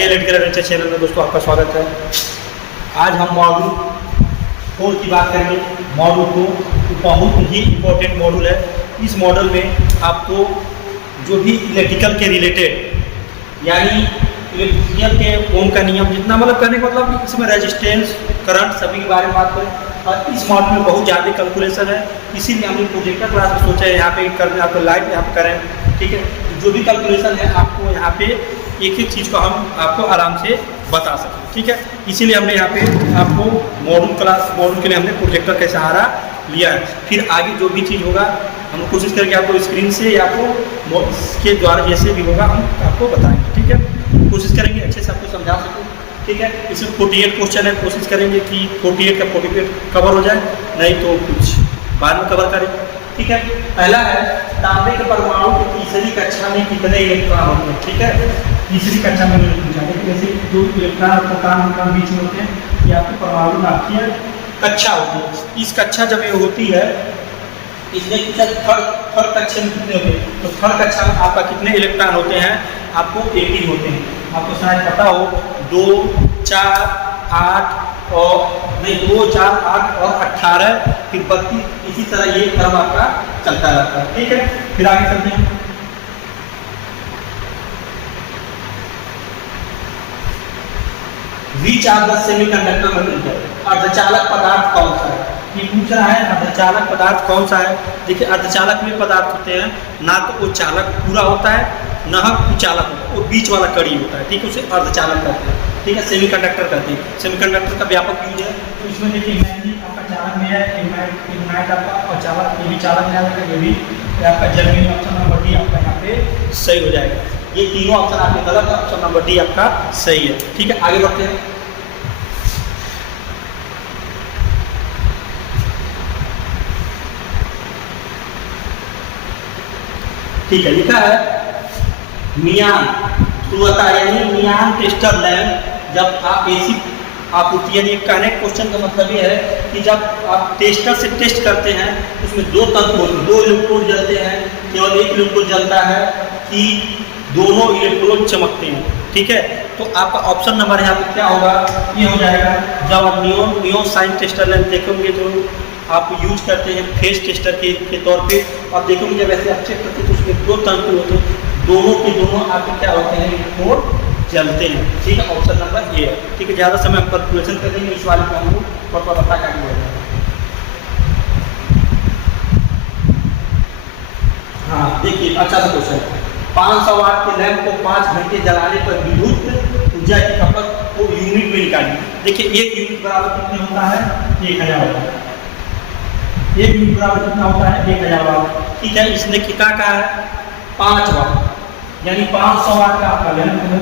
ITL adventure channel में दोस्तों आपका स्वागत है। आज हम मॉड्यूल 4 की बात करेंगे। मॉड्यूल 4 बहुत ही इम्पोर्टेंट मॉड्यूल है। इस मॉडल में आपको जो भी इलेक्ट्रिकल के रिलेटेड यानी इलेक्ट्रिकल के ओम का नियम जितना मतलब करने का मतलब इसमें रेजिस्टेंस करंट सभी के बारे में बात करें। और इस मॉडल में बहुत ज़्यादा कैलकुलेशन है, इसीलिए हमने प्रोजेक्टर क्लास में सोचा है यहाँ पे करने, आपको लाइव यहाँ पे करें। ठीक है, जो भी कैलकुलेशन है आपको यहाँ पे एक एक चीज़ को हम आपको आराम से बता सकें। ठीक है, इसीलिए हमने यहाँ पे आपको मॉड्यूल के लिए हमने प्रोजेक्टर का सहारा लिया है। फिर आगे जो भी चीज़ होगा हम कोशिश करेंगे आपको स्क्रीन से या तो इसके द्वारा जैसे भी होगा हम आपको बताएंगे। ठीक है, कोशिश करेंगे अच्छे से आपको समझा सकें। ठीक है, इसमें 48 क्वेश्चन है, कोशिश करेंगे कि 48 का 48 कवर हो जाए, नहीं तो कुछ बाद में कवर करें। ठीक है, पहला है तांबे के परमाणु की तीसरी कक्षा में कितने इलेक्ट्रॉन होते हैं। ठीक है, तीसरी कक्षा में पूछा है, जैसे जो इलेक्ट्रॉन और प्रोटॉन बीच में होते हैं ये आपके परमाणु नाम की कक्षा होती है। इस कक्षा जब ये होती है इसमें थर्ड कक्षा में कितने होते हैं, तो थर्ड कक्षा में आपका कितने इलेक्ट्रॉन होते हैं, आपको 18 होते हैं। आपको शायद पता हो 2, 4, 8 और नहीं 2, 4, 8 और 18 फिर 32, इसी तरह ये क्रम आपका चलता रहता है। ठीक है, फिर आगे चलते हैं। Which are the semiconductor material, अर्धचालक पदार्थ कौन सा है। ये पूछ रहा है अर्धचालक पदार्थ कौन सा है। देखिए अर्धचालक में पदार्थ होते हैं ना तो वो चालक पूरा होता है ना कुचालक होता है, वो बीच वाला कड़ी होता है। ठीक है, उसे अर्धचालक कहते हैं। ठीक है, सेमीकंडक्टर कहते हैं। सेमीकंडक्टर का व्यापक यूज है। तो इसमें देखिए इमेजिन आपका चालक में है, इग्नाइट आपका और चालक, ये भी चालक में आएगा, ये भी आपका जर्मनी ऑप्शन नंबर डी आपका यहाँ पे सही हो जाएगा। ये तीनों ऑप्शन आपके गलत है, ऑप्शन नंबर डी आपका सही है। ठीक है, आगे बढ़ते हैं। ठीक है, लिखा है नियान ध्रुवता यानी नियान टेस्टर लैंप जब आप एसी आपूर्ति यानी कहने क्वेश्चन का मतलब ये है कि जब आप टेस्टर से टेस्ट करते हैं उसमें दो तत्व होते हैं, 2 इलेक्ट्रोड जलते हैं, केवल एक इलेक्ट्रोड जलता है कि दोनों इलेक्ट्रोड चमकते हैं। ठीक है, तो आपका ऑप्शन नंबर यहाँ पे क्या होगा, ये हो जाएगा। जब आप नियोन साइन टेस्टर लैंप देखेंगे तो आप यूज करते हैं फेस टेस्टर के तौर पे। आप देखोगे जब ऐसे आप चेक करते हैं तो उसमें 2 तंतु होते हैं, दोनों के दोनों आपके क्या होते हैं, इलेक्ट्रोड जलते हैं। ठीक है, ऑप्शन नंबर ए है। ठीक है, ज़्यादा समय हम कैलकुलेशन कर देंगे, इस वाले को हमको पता क्या हो जाएगा। हाँ देखिए, अच्छा सा क्वेश्चन, 500 वाट के लैंप को 5 घंटे जलाने पर विद्युत ऊर्जा की खपत को यूनिट में निकालिए। देखिए 1 यूनिट बराबर कितने होता है, 1000 होता है। 1 यूनिट बराबर कितना होता है, 1000 वाट। ठीक है, इसने कितना का है, 5 वाट यानी 500 वाट का आपका लैंप है।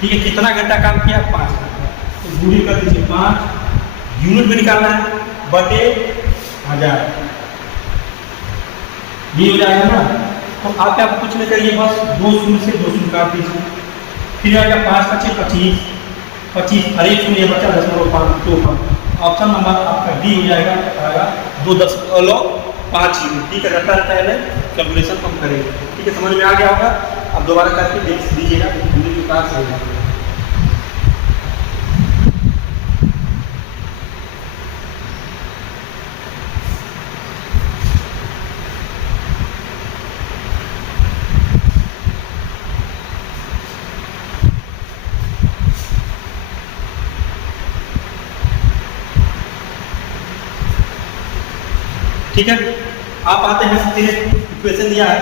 ठीक है, कितना घंटा काम किया, 5 घंटा। तो गुणी कर दीजिए, 5 यूनिट में निकालना है बटे 1000, ये हो जाएगा ना। तो आप क्या कुछ नहीं करिए, बस 2 शून्य से 2 शून्य काट दीजिए, फिर आएगा 5 × 25, 25 और 1 शून्य बचा 0.5। ऑप्शन नंबर आपका डी हो जाएगा, 2.5 यूनिट। ठीक है, रहता है कैलकुलेशन हम करेंगे। ठीक है, समझ में आ गया होगा। अब दोबारा करके देख लीजिएगा यूनिट के पास होगा। ठीक है, आप आते हैं फिर इक्वेशन दिया है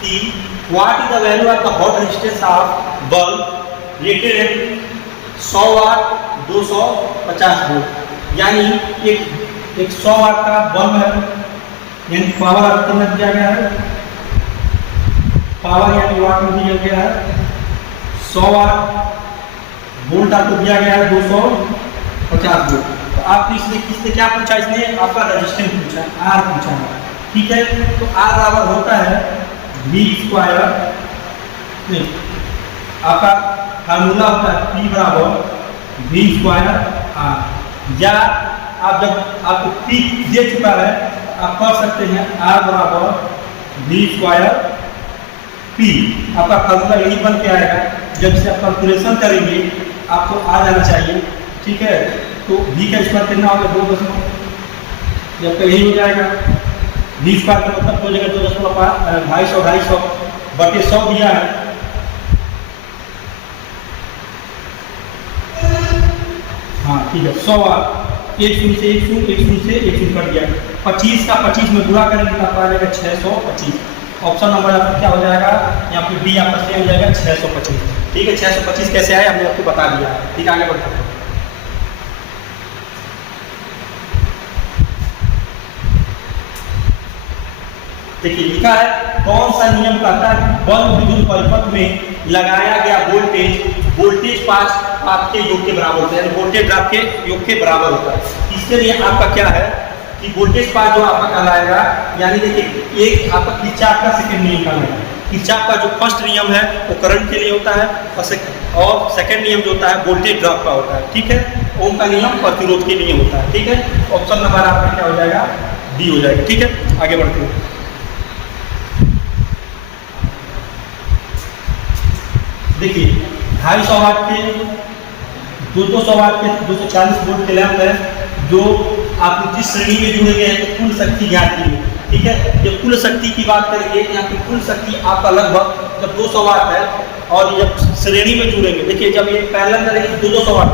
कि what is the value of the hot resistance of bulb rated at 100 watt 250 volt. यानी एक 100 वाट का बल्ब है, यानी पावर कितना दिया गया है, पावर यानी वाट में दिया गया है 100 वाट, वोल्ट आपको दिया गया है 250 वोल्ट। तो आप इसने क्या पूछा, इसने आपका रेजिस्टेंस पूछा, आर पूछा है। ठीक है, तो आर बराबर होता है V², नहीं आपका फार्मूला होता है P बराबर V²R। या आप जब आपको P दे चुका है आप कर सकते हैं R बराबर V² पी। आपका फार्मूला यही बन के आएगा। जब से आप कैलकुलेशन करेंगे आपको आ जाना चाहिए, ठीक है। तो v का स्क्वायर कितना होगा 2 जब यही हो जाएगा। v स्क्वायर का मतलब हो जाएगा 2.5 बटे 100 दिया है। हाँ ठीक है 100 एक शून्य से एक शून्य, एक शून्य से एक शून्य कट गया। 25 का 25 में गुणा करेंगे तो आपका आ जाएगा 625। ऑप्शन नंबर आपका क्या हो जाएगा, यहाँ पे बी आपका सही हो जाएगा 625। ठीक है 625 कैसे आए हमने आपको बता दिया। ठीक है आगे बढ़ते हैं। देखिए लिखा है कौन सा नियम कहता है बल्ब विद्युत परिपथ में लगाया गया वोल्टेज 5 आपके योग के बराबर होता है, यानी वोल्टेज ड्रॉप के योग के बराबर होता है। इसके लिए आपका क्या है कि वोल्टेज 5 जो आपका कहलाएगा, यानी देखिए एक आपका किरचॉफ का सेकंड नियम कहलाएगा। किरचॉफ का जो फर्स्ट नियम है वो करंट के लिए होता है और सेकंड नियम जो होता है वोल्टेज ड्रॉप का होता है। ठीक है ओम का नियम प्रतिरोध के लिए होता है। ठीक है ऑप्शन नंबर आपका क्या हो जाएगा, डी हो जाएगा। ठीक है आगे बढ़ते हैं। देखिए 250 वाट के 200 वाट के 240 वोल्ट के लैंप है जो आप जिस श्रेणी में जुड़े गए हैं तो कुल शक्ति ज्ञात की है। ठीक है जब कुल शक्ति की बात करेंगे यहाँ पे कुल शक्ति आपका लगभग जब 200 वाट है और जब श्रेणी में जुड़ेंगे, देखिए जब ये पैरेलल करेंगे तो 200 वाट,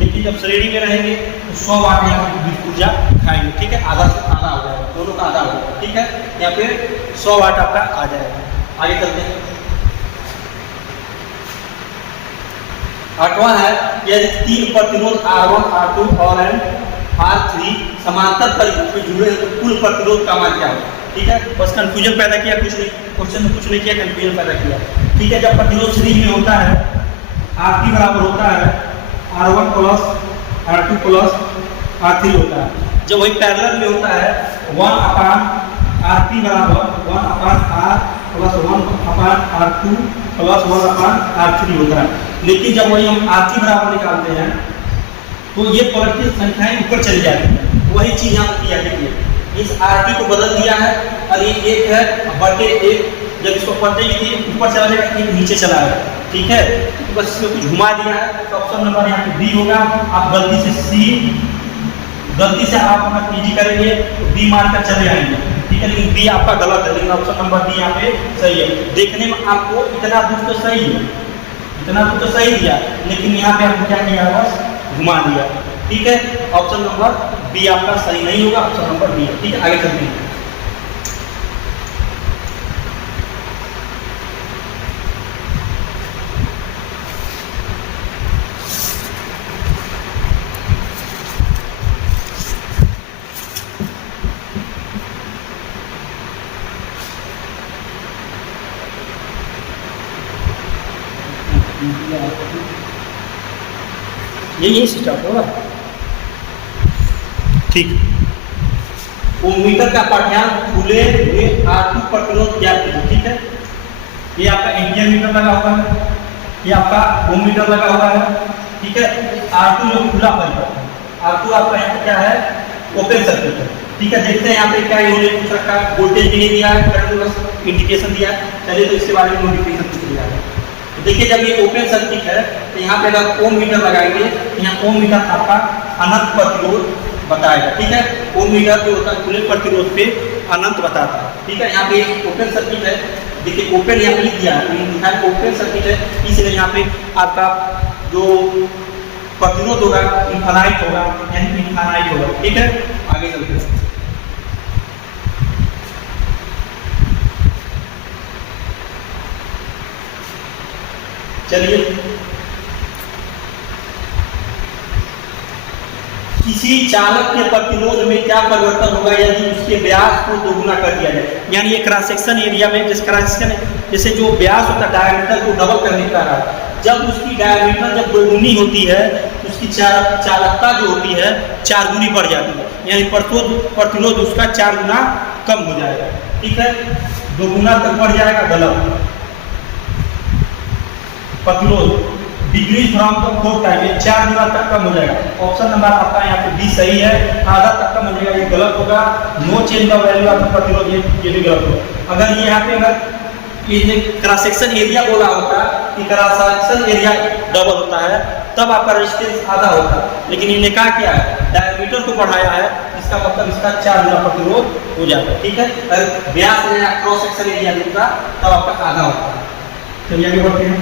लेकिन जब श्रेणी में रहेंगे तो 100 वाट यहाँ पे विद्युत ऊर्जा खाएंगे। ठीक है आधा से आधा हो जाएगा, दोनों का आधा हो जाएगा। ठीक है यहाँ पे 100 वाट आपका आ जाएगा। आगे चलते हैं। 8वां है यदि 3 प्रतिरोध R1, R2 और R3 समांतर परिपथ में जुड़े हैं तो कुल प्रतिरोध का मान क्या होगा। ठीक है बस कंफ्यूजन पैदा किया, कुछ नहीं क्वेश्चन में कुछ नहीं किया, कंफ्यूजन पैदा किया। ठीक है जब प्रतिरोध सीरीज में होता है R3 बराबर होता है R1 plus R2 plus R3 होता है। जब वही पैरेलल में होता है 1/RP बराबर 1/R plus 1/R2 plus 1/R3 होता है। लेकिन जब वही हम R3 बराबर निकालते हैं तो ये पॉजिटिव संख्याएं ऊपर चली जाती है। वही चीज यहाँ पर किया देखिए इस RT को बदल दिया है और ये एक है बटे एक, जब इसको पढ़ते ही ऊपर चला जाएगा एक नीचे चला जाएगा। ठीक है तो बस इसमें कुछ घुमा दिया है तो ऑप्शन नंबर यहाँ पे बी होगा। आप गलती से आप अपना पीजी करेंगे तो बी मारकर चले आएंगे। ठीक है लेकिन बी आपका गलत है, लेकिन ऑप्शन नंबर बी यहाँ पे सही है। देखने में आपको इतना दूर तो सही है, इतना दूर तो सही दिया, लेकिन यहाँ पे आपको क्या किया बस घुमा दिया। ठीक है ऑप्शन नंबर बी आपका सही नहीं होगा, ऑप्शन नंबर बी। ठीक है आगे चलते हैं। यही स्टार्ट होगा। ठीक ओममीटर का पाठ्यांक खुले हुए R2 प्रतिरोध ज्ञात कीजिए। ठीक है ये आपका एम्पियर मीटर लगा हुआ है, ये आपका ओममीटर लगा हुआ है। ठीक है R2 जो खुला परिपथ है, R2 आपका यहाँ पे क्या है ओपन सर्किट है। ठीक है देखते हैं यहाँ पे क्या इन्होंने कुछ रखा है, वोल्टेज भी नहीं दिया है, करंट बस इंडिकेशन दिया है। चलिए तो इसके बारे में नोटिफिकेशन कुछ दिया है। देखिए जब ये ओपन सर्किट है तो यहाँ पे अगर ओम मीटर लगाएंगे तो यहाँ ओम मीटर आपका अनंत प्रतिरोध बताएगा। ठीक है ओम मीटर जो होता है खुले प्रतिरोध पे अनंत बताता है। ठीक है यहाँ पे ओपन सर्किट है, देखिए ओपन यहाँ पे लिख दिया है ओपन सर्किट है, इसलिए यहाँ पे आपका जो प्रतिरोध होगा इनफाइनाइट होगा, यानी इनफाइनाइट होगा। ठीक है आगे चलते हैं। चलिए किसी चालक के प्रतिरोध में क्या परिवर्तन होगा यदि उसके व्यास को दोगुना कर दिया जाए। यानी ये क्रॉस सेक्शन एरिया में जैसे जो व्यास होता है डायमीटर को डबल करने का रहा, जब उसकी डायमीटर जब दोगुनी होती है तो उसकी चालकता जो होती है 4 गुनी बढ़ जाती है, यानी प्रतिरोध उसका 4 गुना कम हो जाएगा। ठीक है 2 गुना तक बढ़ जाएगा गलत। प्रतिरोध डिक्रीज फ्रॉम द 4 टाइम, ये 4 गुना तक कम हो जाएगा। ऑप्शन नंबर आपका यहाँ पे बी सही है, आधा तक कम हो जाएगा, ये गलत होगा। No change the value of प्रतिरोध, ये भी गलत होगा। अगर ये यहाँ पे अगर इसने क्रॉस सेक्शन एरिया बोला होता कि क्रॉस सेक्शन एरिया डबल होता है तब आपका रेजिस्टेंस आधा होता है, लेकिन इन्हें क्या किया है, डायमीटर को बढ़ाया है, इसका मतलब इसका 4 गुना प्रतिरोध हो जाता है। ठीक है, अगर व्यास या क्रॉस सेक्शन एरिया दूसरा तब आपका आधा होता है। चलिए आगे बढ़ते हैं।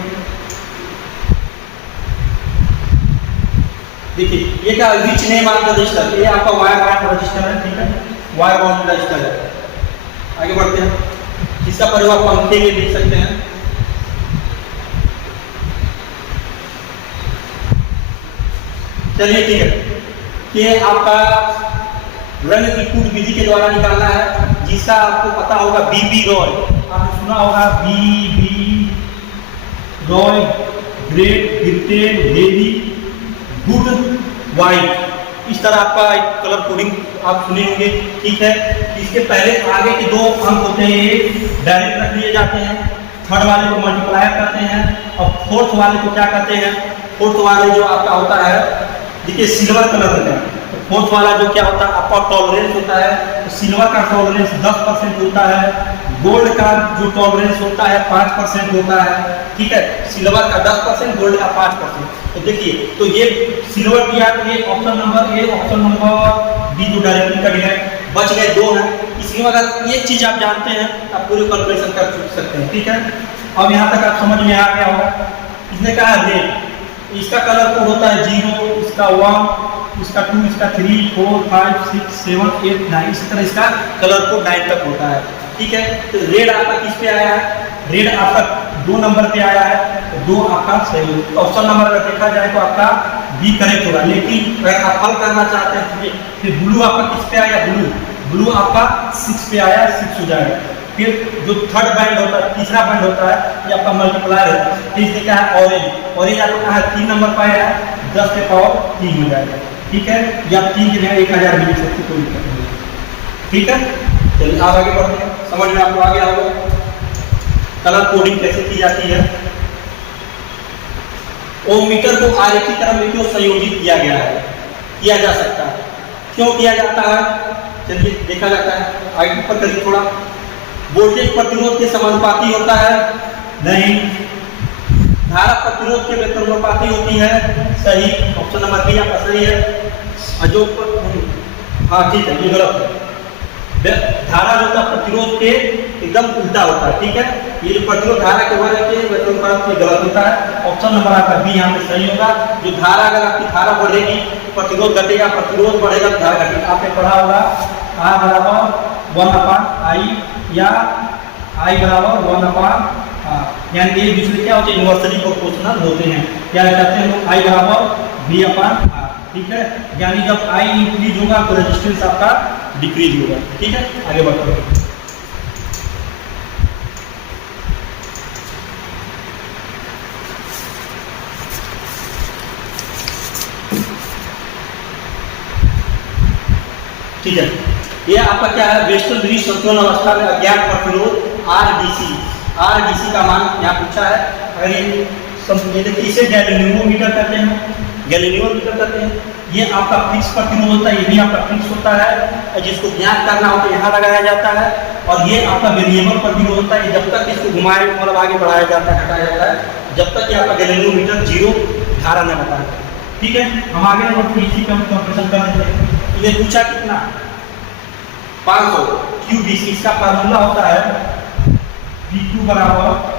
देखिए ये क्या which name of the register, ये आपका वायर बाउंड रजिस्टर है। ठीक है, वायर बाउंड रजिस्टर है। आगे बढ़ते हैं, इसका प्रयोग आप पंखे में देख सकते हैं। चलिए ठीक है, ये आपका रंग इनपुट विधि के द्वारा निकालना है, जिसका आपको पता होगा बीबी रॉय, आपने सुना होगा BB Roy, Great Britain heavy good white, इस तरह आपका एक कलर कोडिंग आप सुने होंगे। ठीक है, इसके पहले आगे के 2 अंक होते हैं, ये डायरेक्ट रख लिए जाते हैं, थर्ड वाले को मल्टीप्लायर करते हैं, और फोर्थ वाले को क्या करते हैं, फोर्थ वाले जो आपका होता है, देखिए सिल्वर कलर होता है, तो फोर्थ वाला जो क्या होता है आपका टॉलरेंस होता है, तो सिल्वर का टॉलरेंस 10% होता है, गोल्ड का जो टॉलरेंस होता है 5% होता है। ठीक है, सिल्वर का 10%, गोल्ड का 5%। तो देखिए, तो ये सिल्वर दिया तो ये option number A, option number B जो डायरेक्टली कट गए, बच गए 2 हैं। इसमें अगर एक चीज आप जानते हैं आप पूरी कैलकुलेशन कर सकते हैं। ठीक है, अब यहाँ तक आप समझ में आ गया होगा। इसने कहा रेड, इसका कलर कोड होता है 0, इसका 1, इसका 2, इसका 3, 4, 5, 6, 7, 8, 9, इसी तरह इसका कलर कोड 9 तक होता है। ठीक है, तो रेड आपका किस पे आया है, रेड आपका 2 नंबर पे आया है, तो 2 आपका सही। तो ऑप्शन नंबर अगर देखा जाए तो आपका बी करेक्ट होगा, लेकिन अगर आप हल करना चाहते हैं फिर ब्लू आपका किस पे आया, ब्लू आपका 6 पे आया, 6 हो जाएगा। फिर जो थर्ड बैंड होता है, तीसरा बैंड होता है, ये आपका मल्टीप्लायर है। फिर इससे क्या है ऑरेंज आपको कहा है 3 नंबर पर आया है, 10 के पावर 3 हो जाएगा। ठीक है, या 3 के जगह 1000 भी लिख सकते, कोई दिक्कत नहीं। ठीक है, चलिए आप आगे बढ़ते हैं, समझ में आपको आ गया होगा कलर कोडिंग कैसे की जाती है। ओममीटर को आरेखी क्रम में क्यों संयोजित किया गया है, किया जा सकता है, क्यों किया जाता है, चलिए देखा जाता है। आगे ऊपर करिए थोड़ा, वोल्टेज प्रतिरोध के समानुपाती होता है, नहीं। धारा प्रतिरोध के व्यतिरोधानुपाती होती है, सही, ऑप्शन नंबर बी आपका सही है। जो हाँ ठीक है, ये गलत है। धारा जो होता है प्रतिरोध के एकदम उल्टा होता है। ठीक है, ये जो प्रतिरोध धारा के बारे के व्यतिरोधानुपाती गलत होता है, ऑप्शन नंबर आपका बी यहाँ पे सही होगा। जो धारा, अगर आपकी धारा बढ़ेगी प्रतिरोध घटेगा, प्रतिरोध बढ़ेगा तो धारा घटेगी। आपने पढ़ा होगा R बराबर 1/I या I बराबर 1/R, यानी एक दूसरे क्या होते हैं, इन्वर्सली प्रोपोर्शनल होते हैं। क्या कहते हैं लोग, I बराबर V/R। ठीक है, यानी जब I इंक्रीज होगा तो रेजिस्टेंस आपका डिक्रीज होगा। ठीक है, आगे बढ़ते हैं। ठीक है, ये आपका क्या है, वेस्टर्न ब्रिज संतुलन अवस्था में अज्ञात प्रतिरोध आरडीसी का मान यहाँ पूछा है। अगर ये देखिए, इसे गैलेनियोमीटर कहते हैं, गैलेनियोमीटर कहते हैं। ये आपका फिक्स प्रतिरोध होता है, ये भी आपका फिक्स होता है, और जिसको ज्ञात करना हो तो यहाँ लगाया जाता है। और ये आपका वेरिएबल प्रतिरोध होता है, जब तक इसको घुमाए मतलब आगे बढ़ाया जाता है, हटाया जाता है, जब तक कि आपका गैलेनियोमीटर 0 धारा न बताए। ठीक है, हम आगे इसी पे हम कंपैरिजन कर लेते हैं। ये पूछा कितना, 500 क्यूबीसी, इसका फार्मूला होता है PQ बराबर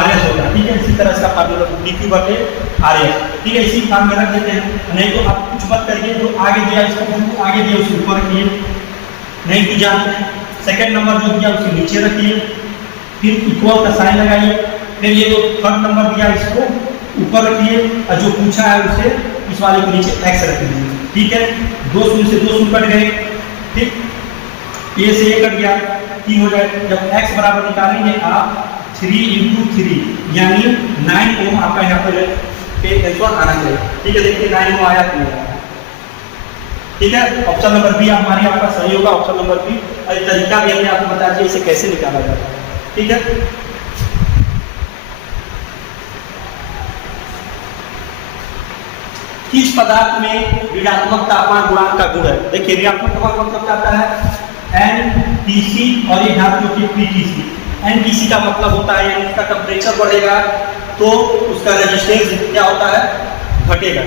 RS होता है। ठीक है, इसी तरह इसका फार्मूला PQ बटे RS। ठीक है, इसी फॉर्म में रख देते हैं, नहीं तो आप कुछ मत करिए, जो आगे दिया इसको आगे दिया उसके ऊपर रखिए, नहीं तो जानते हैं। सेकंड नंबर जो दिया उसके नीचे रखिए, फिर इक्वल का साइन लगाइए, फिर ये जो थर्ड नंबर दिया इसको ऊपर रखिए, और जो पूछा है उसे इस वाले को नीचे x रख दीजिए। ठीक है, 2 शून्य से 2 शून्य कट गए, ठीक, a से a कट गया, 3 हो जाए। जब x बराबर निकालेंगे आप 3 × 3 यानी 9 ओम आपका यहाँ पर आंसर आना चाहिए। ठीक है, देखिए 9 ओम आया कि नहीं। ठीक है, ऑप्शन नंबर बी हमारी आपका सही होगा, ऑप्शन नंबर बी। और तरीका भी हमने आपको बता दिया इसे कैसे निकाला जाता है। ठीक है, किस पदार्थ में ऋणात्मक तापमान गुणांक का गुण है। देखिए ऋणात्मक तापमान मतलब क्या आता है, NTC, और ये धातु की PTC। एनटीसी का मतलब होता है यानी इसका टेम्परेचर बढ़ेगा तो उसका रेजिस्टेंस क्या होता है, घटेगा।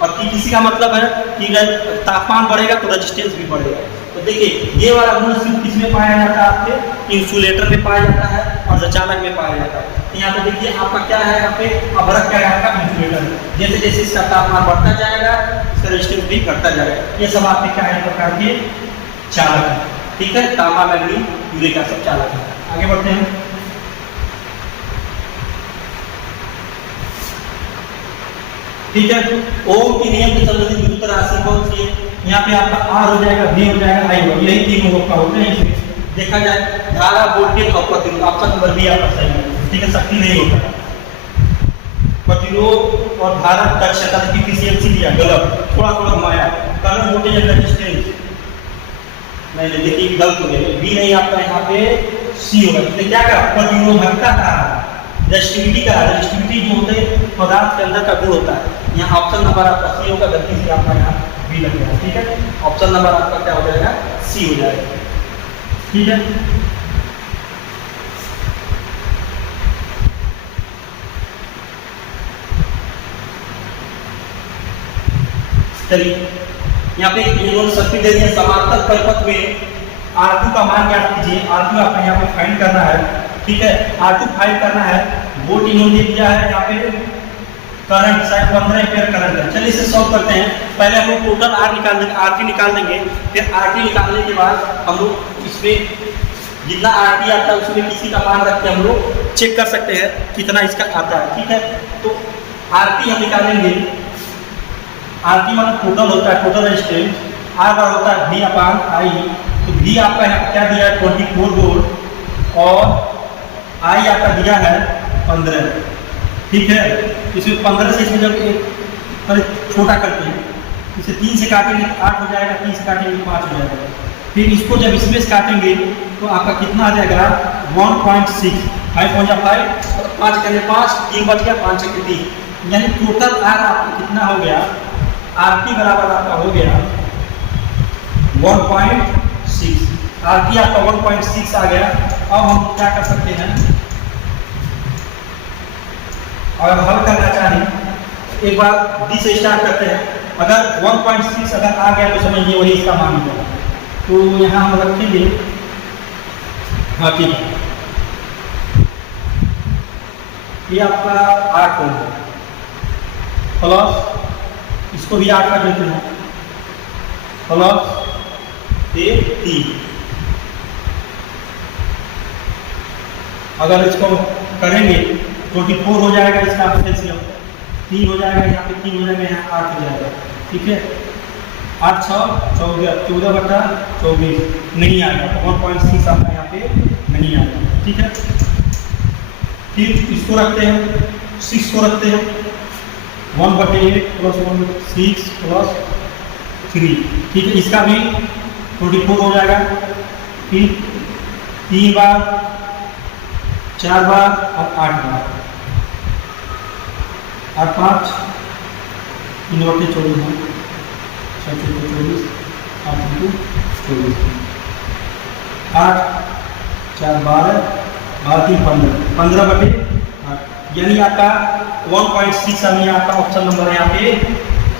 और टीटीसी का मतलब है कि तापमान बढ़ेगा तो रेजिस्टेंस भी बढ़ेगा। तो देखिए ये वाला गुण सिर्फ किसमें पाया जाता है, आपके इंसुलेटर में पाया जाता है और संचालक में पाया जाता है। तो यहाँ पे देखिए आपका क्या है, यहाँ पे अभ्रक क्या है आपका इंसुलेटर। जैसे जैसे इसका तापमान बढ़ता जाएगा इसका रेजिस्टेंस भी घटता जाएगा। ये सब आपके क्या है, प्रकार के चालक है, ठीक है, तांबा मैग्नीज यूरिक का सब चालक है। आगे बढ़ते हैं। ठीक है, ओम के नियम के संबंधित विद्युत राशि कौन सी है? यहाँ पे आपका आर हो जाएगा, बी हो जाएगा, आई होगा, यही तीन का होते हैं। देखा जाए धारा, वोल्टेज और प्रतिरोध, ऑप्शन नंबर बी आपका सही है, ठीक है, शक्ति नहीं होता। प्रतिरोध और धारा दक्षता की एफिशिएंसी दिया, गलत, थोड़ा थोड़ा घुमाया। करंट, वोल्टेज एंड रेजिस्टेंस नहीं, देखिए गलत हो गया, बी नहीं आपका, यहाँ पे सी होगा। तो क्या करा, प्रतिरोधकता का, रेजिस्टिविटी का, रेजिस्टिविटी जो होते हैं पदार्थ के अंदर का गुण होता है। यहाँ ऑप्शन नंबर आपका सी होगा, गलती से आपका यहाँ बी लग गया, ठीक है। ऑप्शन नंबर आपका क्या हो जाएगा, सी हो जाएगा, ठीक है। चलिए यहाँ पे इन्होंने सर्किट दे दिया, समांतर परिपथ में R2 का मान ज्ञात कीजिए। R2 आपको यहाँ पे फाइंड करना है, ठीक है, R2 फाइंड करना है। वोल्ट इन्होंने दे दिया है, यहाँ पे करंट शायद 15 एम्पीयर करंट है। चलिए इसे सॉल्व करते हैं। पहले हम लोग टोटल R निकाल देंगे, RT निकाल देंगे, फिर RT निकालने के बाद हम लोग इसमें जितना RT आता है उसमें किसी का मान रख के हम लोग चेक कर सकते हैं कितना इसका आता है, ठीक है। तो RT हम निकालेंगे, RT मतलब टोटल होता है, टोटल रेजिस्टेंस, R बार होता है V/I। तो V आपका क्या दिया है 24 वोल्ट और I आपका दिया है 15, ठीक है। इसमें 15 से इसमें जब एक छोटा करते हैं, इसे 3 से काटेंगे 8 हो जाएगा, 3 से काटेंगे 5 हो जाएगा। फिर इसको जब इसमें से काटेंगे तो आपका कितना आ जाएगा 1.6, 5.5 5 करने 5, 3 बच गया, 5 से 3, यानी टोटल R आपका कितना हो गया, RT बराबर आपका हो गया 1.6। RT आपका 1.6 आ गया। अब हम क्या कर सकते हैं, अगर हल करना चाहें एक बार D से स्टार्ट करते हैं। अगर 1.6 अगर आ गया तो समझिए वही इसका मान होगा। तो यहाँ हम रखेंगे, हाँ ठीक है, ये आपका 8 ओम है, प्लस इसको भी 8 कर देते हैं, प्लस 3। अगर इसको करेंगे 24 हो जाएगा, इसका एलसीएम 3 हो जाएगा, यहाँ पे 3 हो जाएगा, यहाँ 8 हो जाएगा, ठीक है। 8 6 14, 14/24 नहीं आएगा, 1.6 आपका यहाँ पे नहीं आएगा, ठीक है। फिर इसको रखते हैं, 6 को रखते हैं, 1/8 + 1 6 + 3, ठीक है। इसका भी 24 हो जाएगा। फिर 3 बार, 4 बार और 8 बार, 8 5 3/24 है, 6 × 24, 8 × 24, 8 4 12 12 3 15, 15/8, यानी आपका 1.6 हमें आपका ऑप्शन नंबर यहाँ पे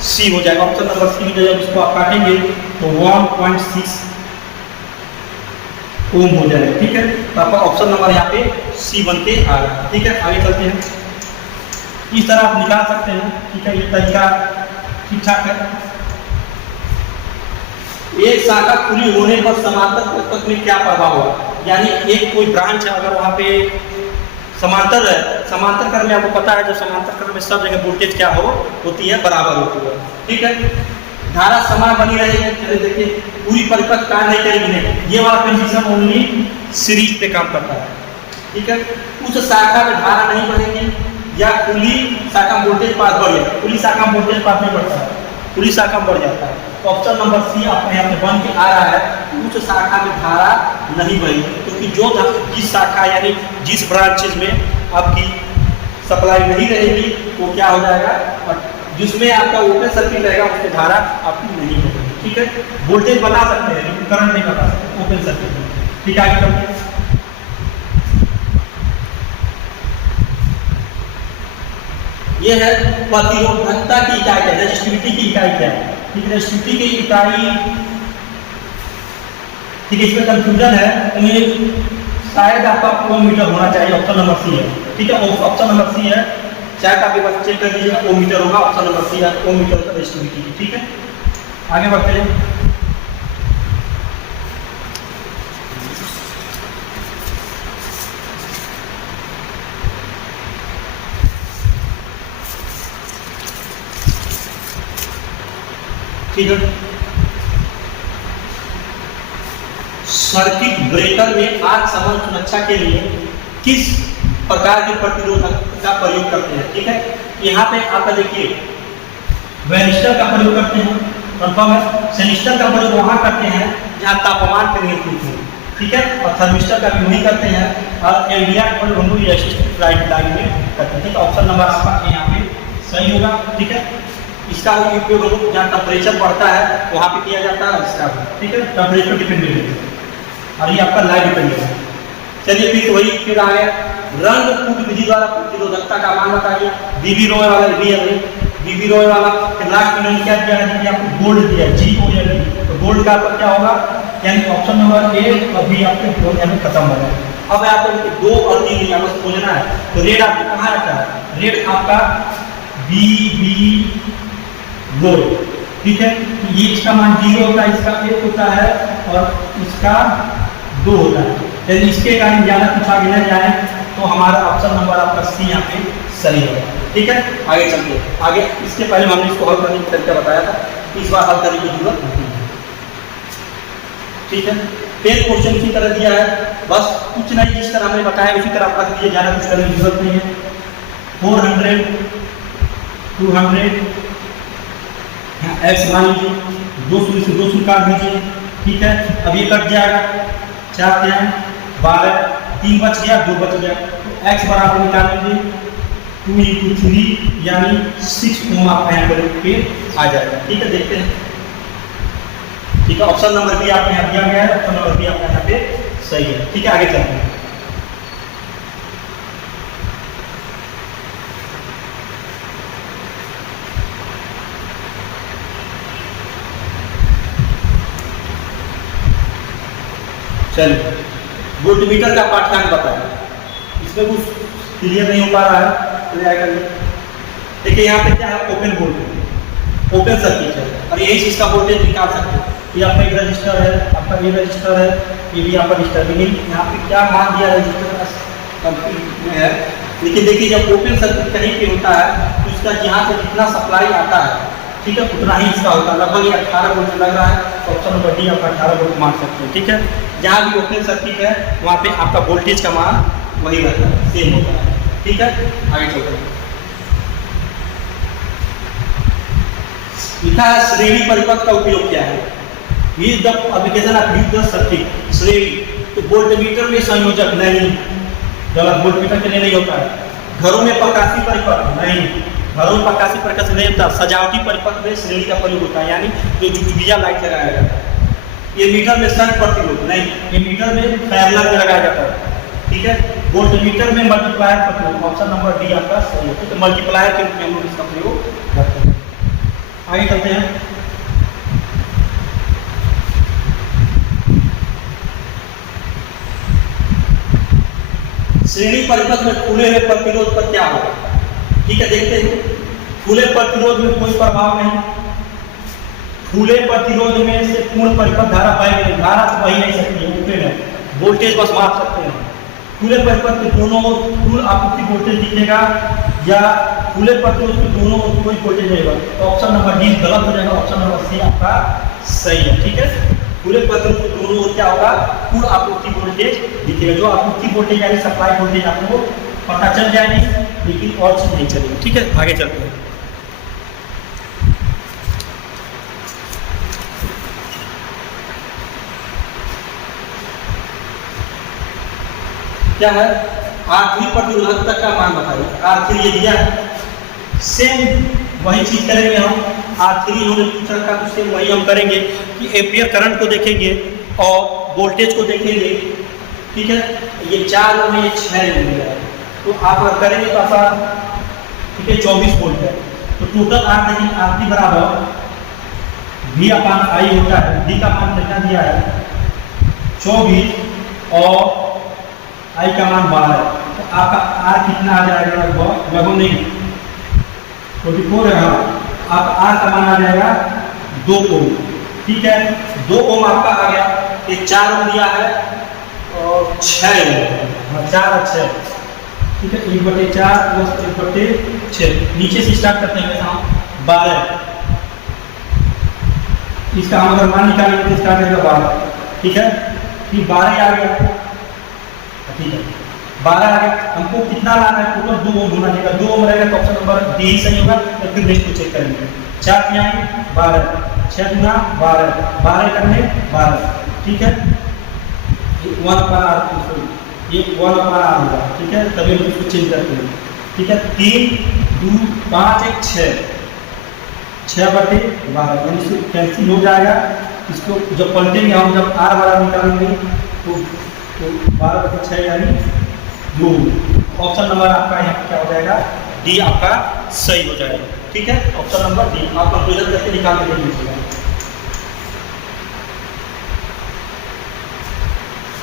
सी हो जाएगा। ऑप्शन नंबर सी में जब इसको आप काटेंगे तो 1.6 ओम हो जाएगा, ठीक है। तो आपका ऑप्शन नंबर यहाँ पे सी बनते आ रहा है, ठीक है। आगे चलते हैं, इस तरह आप निकाल सकते हैं, ठीक है। ये तरीका ठीक ठाक है। एक शाखा खुली होने पर समांतर परिपथ में क्या प्रभाव होगा, यानी एक कोई ब्रांच है अगर वहाँ पे समांतर है, समांतर क्रम में आपको पता है, जो समांतर क्रम में सब जगह वोल्टेज क्या होती है, बराबर होती है, ठीक है। धारा समान बनी रहेगी, देखिए पूरी परिपथ कार्य नहीं करेगी, नहीं, ये वाला कंडीशन ओनली सीरीज पे काम करता है, ठीक है। उस शाखा में धारा नहीं बढ़ेगी या खुली शाखा वोल्टेज पास बढ़ जाए, खुली शाखा वोल्टेज पास नहीं बढ़ता है, खुली शाखा बढ़ जाता है। तो ऑप्शन नंबर सी आपका यहाँ पे बन के आ रहा है, उस शाखा में धारा नहीं बढ़ेगी, क्योंकि जो जिस शाखा यानी जिस ब्रांचेज में आपकी सप्लाई नहीं रहेगी वो क्या हो जाएगा, और जिसमें आपका ओपन सर्किट रहेगा उसमें धारा आपकी नहीं होगी, ठीक है। वोल्टेज बता सकते हैं लेकिन करंट नहीं बता सकते ओपन सर्किट में, ठीक है। आगे ये है प्रतिरोधकता की इकाई है, रेजिस्टिविटी की इकाई क्या है, ठीक है, रेजिस्टिविटी की इकाई, ठीक है, इसमें कंफ्यूजन है, तो ये शायद आपका ओम मीटर होना चाहिए, ऑप्शन नंबर सी है, ठीक है, ऑप्शन नंबर सी है, शायद आप एक बार चेक कर लीजिएगा, ओम मीटर होगा, ऑप्शन नंबर सी है, ओम मीटर का रेजिस्टिविटी, ठीक है। आगे बढ़ते हैं। ठीक है, सर्किट ब्रेकर में आग शमन सुरक्षा के लिए किस प्रकार के प्रतिरोधक का प्रयोग करते हैं, ठीक है। यहाँ पे आपका देखिए वेनिस्टर का प्रयोग करते हैं, कंफर्म है, सेनिस्टर का प्रयोग वहां करते हैं जहां तापमान पर नियंत्रित हो, ठीक है, और थर्मिस्टर का भी वही करते हैं, और एलडीआर पर हम लोग रेजिस्टिव लाइन में करते हैं, ठीक है। ऑप्शन नंबर आपका यहाँ पे सही होगा, ठीक है। इसका उपयोग हम लोग जहाँ टेम्परेचर बढ़ता है वहाँ पे किया जाता है, इसका भी, ठीक है, टेम्परेचर डिपेंडेंट है, और ये आपका लाइट डिपेंडेंट है। चलिए फिर वही फिर आ गया रंग फूट विधि द्वारा प्रतिरोधकता का मान बताइए, बीबी रॉय वाला, बीबी रॉय वाला, फिर लास्ट में क्या दिया है, आपको गोल्ड दिया GOLD, तो गोल्ड का आपका क्या होगा, यानी ऑप्शन नंबर ए अभी आपके दो यहाँ खत्म हो गया। अब आपको दो और तीन यहाँ पर खोजना है, तो रेड आपको कहाँ रहता है, रेड आपका BB गोल्ड, ठीक है, ये इसका मान 0 होता है, इसका 1 होता है और इसका 2 होता है, यदि इसके कारण ज़्यादा कुछ आगे न जाए तो हमारा ऑप्शन नंबर आपका सी यहाँ पे सही होगा, ठीक है। आगे चलते हैं, आगे इसके पहले हमने इसको हल करने का तरीका बताया था, इस बार हल करने की जरूरत नहीं है, ठीक है। फिर क्वेश्चन इसी तरह दिया है, बस कुछ नहीं, जिस तरह हमने बताया उसी तरह आप रख दीजिए, ज़्यादा कुछ करने की जरूरत नहीं है। 400 200 एक्स मान लीजिए, 200 से 200 काट दीजिए, ठीक है। अब ये कट जाएगा, 4 क्या है 12, 3 बच गया, 2 बच गया, तो एक्स बराबर निकाल लीजिए 2 × 3 यानी 6 ओम आपका यहाँ पे आ जाएगा, ठीक है। देखते हैं, ठीक है, ऑप्शन नंबर बी आपके यहाँ दिया गया है, ऑप्शन नंबर बी आपका यहाँ पे सही है, ठीक है। आगे चलते हैं, चलिए वोल्टमीटर का पाठ्यांक बताएं, इसमें कुछ क्लियर नहीं हो पा रहा है, देखिए यहाँ पे क्या है, ओपन वोल्टेज, ओपन सर्किट है, और यही चीज का वोल्टेज निकाल सकते हैं। ये आपका एक रजिस्टर है, आपका ये रजिस्टर है, ये भी आपका रजिस्टर, लेकिन यहाँ पे क्या मान दिया रजिस्टर में है, लेकिन देखिए जब ओपन सर्किट कहीं पे होता है तो इसका यहाँ से जितना सप्लाई आता है, ठीक है, उतना ही इसका होता है, लगभग ये 18 वोल्ट लग रहा है, तो ऑप्शन नंबर डी आपका 18 वोल्ट मान सकते हैं, ठीक है। जहाँ भी ओपन सर्किट है वहाँ पे आपका वोल्टेज का मान वही रहता है, सेम होता है, ठीक है। आगे चलते हैं, लिखा है श्रेणी परिपथ का उपयोग क्या है, use the application of use the circuit श्रेणी, तो वोल्टमीटर में संयोजक नहीं, गलत, वोल्टमीटर के लिए नहीं होता है। घरों में प्रकाशीय परिपथ नहीं, घरों में प्रकाशीय परिपथ नहीं होता, सजावटी परिपथ में श्रेणी का प्रयोग होता है, यानी जो जुगजुगिया लाइट लगाया जाता है। ये मीटर में शंट प्रतिरोध नहीं, ये मीटर में पैरेलल में लगाया जाता है, ठीक है। वोल्टमीटर में मल्टीप्लायर प्रतिरोध, ऑप्शन नंबर डी आपका सही है, तो मल्टीप्लायर के रूप में हम लोग इसका प्रयोग करते हैं। आगे चलते हैं, श्रेणी परिपथ में खुले हुए प्रतिरोध पर क्या होगा, ठीक है। देखते हैं, खुले प्रतिरोध में कोई प्रभाव नहीं, खुले प्रतिरोध में से पूर्ण परिपथ धारा पाएगी, धारा तो वही नहीं सकती है, ओपन है, वोल्टेज बस माप सकते हैं। खुले परिपथ के दोनों कुल आपूर्ति वोल्टेज दिखेगा, या खुले प्रतिरोध के दोनों कोई वोल्टेज रहेगा, तो ऑप्शन नंबर डी गलत हो जाएगा, ऑप्शन नंबर सी आपका सही है, ठीक है। खुले प्रतिरोध के दोनों ओर क्या होगा, कुल आपूर्ति वोल्टेज दिखेगा, जो आपूर्ति वोल्टेज यानी सप्लाई वोल्टेज आपको पता चल जाएगी, लेकिन और चीज नहीं चलेगी, ठीक है। आगे चलते हैं, क्या है, R3 प्रतिरोधकता का मान बताइए, R3 ये दिया है, सेम वही चीज करेंगे हम, R3 इन्होंने पूछा था तो सेम वही हम करेंगे कि एम्पियर करंट को देखेंगे और वोल्टेज को देखेंगे, ठीक है। ये 4 में 6 मिल गया, तो आप अगर करेंगे तो आपका ठीक है, 24 वोल्ट है। तो टोटल आर देखिए, आरटी बराबर V अपान आई होता है। V का मान कितना दिया है 24 और आई का मान 12। तो आपका आर कितना आ जाएगा, लगभग नहीं 24 है, हाँ आपका आर का मान आ जाएगा 2 ओम। ठीक है, 2 ओम आपका आ गया। ये 4 ओम दिया है और 6 ओम, 4 और 6, ठीक है, 1/4 प्लस 1/6। नीचे से स्टार्ट करते हैं हम 12, इसका हम अगर मान निकालेंगे तो इसका आ जाएगा 12। ठीक है, फिर 12 आ गया, ठीक है 12 आ गया। हमको कितना लाना है, टोटल 2 ओम होना चाहिए। 2 ओम रहेगा तो ऑप्शन नंबर डी ही सही होगा। तो फिर नेक्स्ट को चेक करेंगे। 4 किया 12, 6 गुना 12, 12 करने 12, ठीक है, 1/r, ये 1/r होगा। ठीक है, तभी हम इसको चेंज करते हैं। ठीक है, 3 2 5 1 6, 6/12 यानी इसको कैंसिल हो जाएगा। इसको जब पलटेंगे हम, जब आर वाला निकालेंगे तो 12/6 यानी 2। ऑप्शन नंबर आपका यहाँ क्या हो जाएगा, डी आपका सही हो जाएगा। ठीक है, ऑप्शन नंबर डी आप कंक्लूजन करके निकाल के देख लीजिएगा।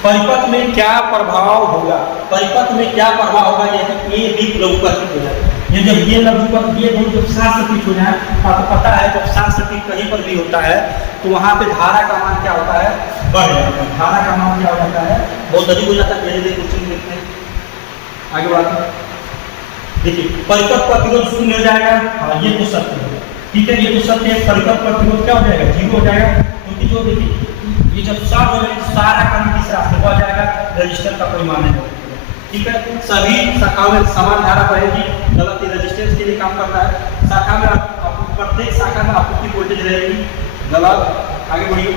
परिपथ में क्या प्रभाव होगा, परिपथ में क्या प्रभाव होगा, जैसे ए बी लघुपथ हो जाए। ये जब ये लघुपथ ये दोनों जब साथ सर्किट हो जाए, आपको पता है जब साथ सर्किट कहीं पर भी होता है तो वहाँ पे धारा का मान क्या होता है, बढ़ जाता है। धारा का मान क्या हो जाता है, बहुत अधिक हो जाता है। धीरे धीरे क्वेश्चन देखते हैं, आगे बढ़ते हैं। देखिए परिपथ प्रतिरोध 0 हो जाएगा, हाँ ये तो सत्य है। ठीक है, ये तो सत्य है। परिपथ प्रतिरोध क्या हो जाएगा, 0 हो जाएगा, क्योंकि जो देखिए ये जब शॉर्ट हो जाएगा सारा काम किस रास्ते को आ जाएगा, रजिस्टर का कोई मान नहीं होगा। ठीक है, सभी शाखाओं में समान धारा बहेगी, गलत रेजिस्टेंस के लिए काम करता है। शाखा में प्रत्येक शाखा में आपूर्ति वोल्टेज रहेगी, गलत। आगे बढ़िए,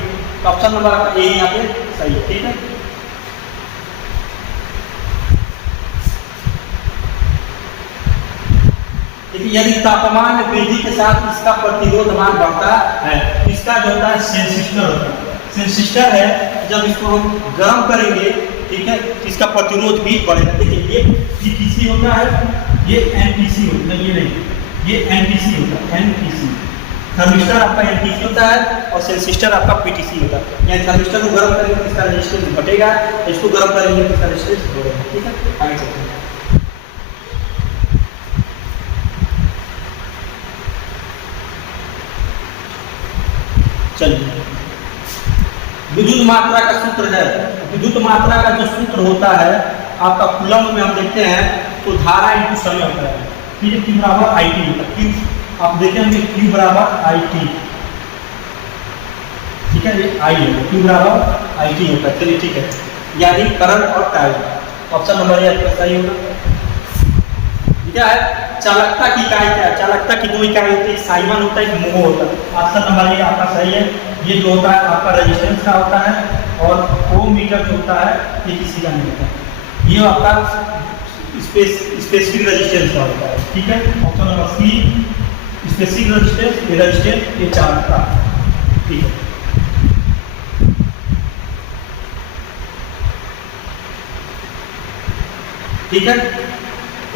ऑप्शन नंबर आपका ए यहाँ पे सही है। ठीक है, देखिए यदि तापमान में वृद्धि के साथ इसका प्रतिरोध मान बढ़ता है, इसका जो होता है सेंसिस्टर होता है। सेंसिस्टर है, जब इसको हम गर्म करेंगे, ठीक है, इसका प्रतिरोध भी बढ़ेगा। देखिए ये पीटीसी होता है, ये एनटीसी होता है, ये नहीं, ये एनटीसी होता है, एनटीसी। थर्मिस्टर आपका एनटीसी होता है और सेंसिस्टर आपका पीटीसी होता है। यानी थर्मिस्टर को गर्म करेंगे तो इसका रेजिस्टेंस घटेगा, इसको गर्म करेंगे तो इसका रेजिस्टेंस बढ़ेगा। ठीक है, आगे चलते हैं। चलिए, विद्युत मात्रा का सूत्र है। विद्युत मात्रा का जो सूत्र होता है आपका कूलम में हम देखते हैं तो धारा इंटू समय होता है। फिर Q बराबर आई टी होता है। Q आप देखेंगे Q बराबर आई टी, ठीक है, ये आई है, Q बराबर आई टी होता है। चलिए ठीक है, यानी करंट और टाइम। ऑप्शन नंबर ए आपका सही होगा। क्या है, चालकता की इकाई क्या है, चालकता की 2 इकाई होती है, साइमन होता है, एक मोह होता है। ऑप्शन नंबर ए आपका सही है। ये जो होता है आपका रेजिस्टेंस का होता है और ओम मीटर जो होता है ये किसी का नहीं होता, ये आपका स्पेसिफिक रेजिस्टेंस का होता है। ठीक है, option number C specific resistance, ये रेजिस्टेंस, ये चालकता। ठीक है, ठीक है,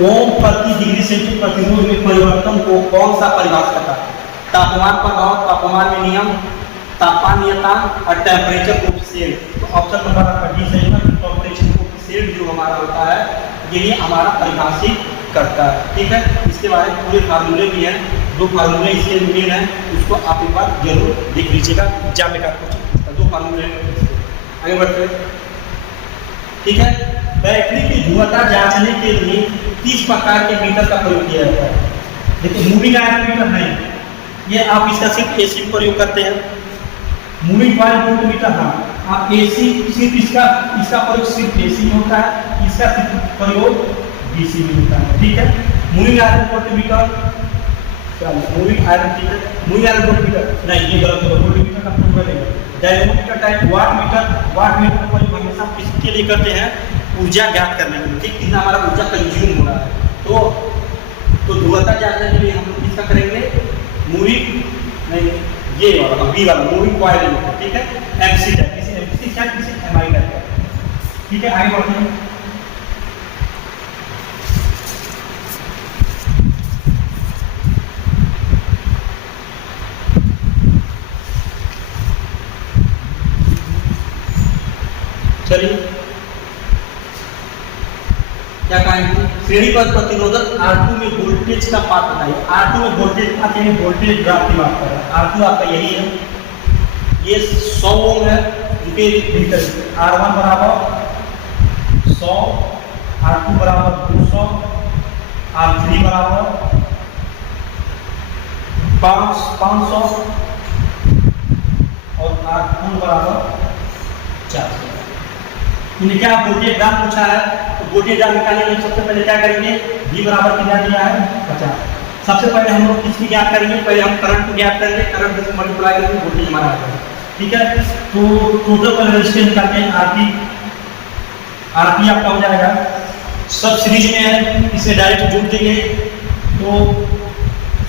ओम प्रति डिग्री सेंटीग्रेड प्रतिरोध में परिवर्तन को कौन सा परिभाषित करता है, तापमान प्रभाव, तापमान में नियम, तापमान नियतांक और टेम्परेचर कोएफिशिएंट। तो ऑप्शन नंबर आपका डी सही है। टेम्परेचर कोएफिशिएंट जो हमारा होता है यही हमारा परिभाषित करता है। ठीक है, इसके बारे में पूरे फार्मूले भी हैं, 2 फार्मूले इसके मेन हैं, उसको आप एक बार जरूर देख लीजिएगा, एग्जाम में का 2 फार्मूले। आगे बढ़ते हैं। ठीक है, बैटरी की ध्रुवता जांचने के लिए किस प्रकार के मीटर का प्रयोग किया जाता है। देखिए मूविंग आयरन मीटर नहीं, ये आप इसका सिर्फ एसी प्रयोग करते हैं। मूविंग कॉइल वोल्टमीटर, हाँ आप एसी सिर्फ इसका प्रयोग सिर्फ एसी में होता है, इसका सिर्फ प्रयोग डीसी में होता है। ठीक है, moving iron voltmeter, moving iron voltmeter नहीं, ये गलत होगा, वोल्टमीटर का प्रयोग करेंगे। डायनोमीटर टाइप वाट मीटर का प्रयोग हमेशा किसके लिए करते हैं, ऊर्जा ज्ञात करने के लिए, ठीक, कितना हमारा ऊर्जा कंज्यूम हो रहा है। तो ध्रुवता जानने के लिए हम लोग किसका करेंगे, मूविंग नहीं, ये वाला बी वाला मूविंग कॉइल। ठीक है, एमसी टाइप, किसी एमसी टाइप, किसी एमआई टाइप। ठीक है, आगे बढ़ते हैं। चलिए क्या कहेंगे, श्रेणीबद्ध प्रतिरोधक R2 में वोल्टेज का पाठ बताइए। R2 में वोल्टेज पाठ यानी वोल्टेज ड्रॉप की बात कर रहे हैं। R2 आपका यही है, ये 100 ओम है, इनके मीटर R1 बराबर 100, R2 बराबर 200, R3 बराबर 500 और R4 बराबर 400। इन्हें क्या वोल्टेज ड्रॉप पूछा है, तो वोल्टेज ड्रॉप निकालने के लिए सबसे पहले क्या करेंगे, V बराबर कितना दिया है 50। सबसे पहले हम लोग किसकी ज्ञात करेंगे, पहले हम करंट को ज्ञात करेंगे, करंट से मल्टीप्लाई करेंगे, वोल्टेज हमारा आ जाएगा। ठीक है, तो टोटल पर रेजिस्टेंस निकालते हैं आरपी आपका हो जाएगा, सब सीरीज में है, इसे डायरेक्ट जोड़ देंगे तो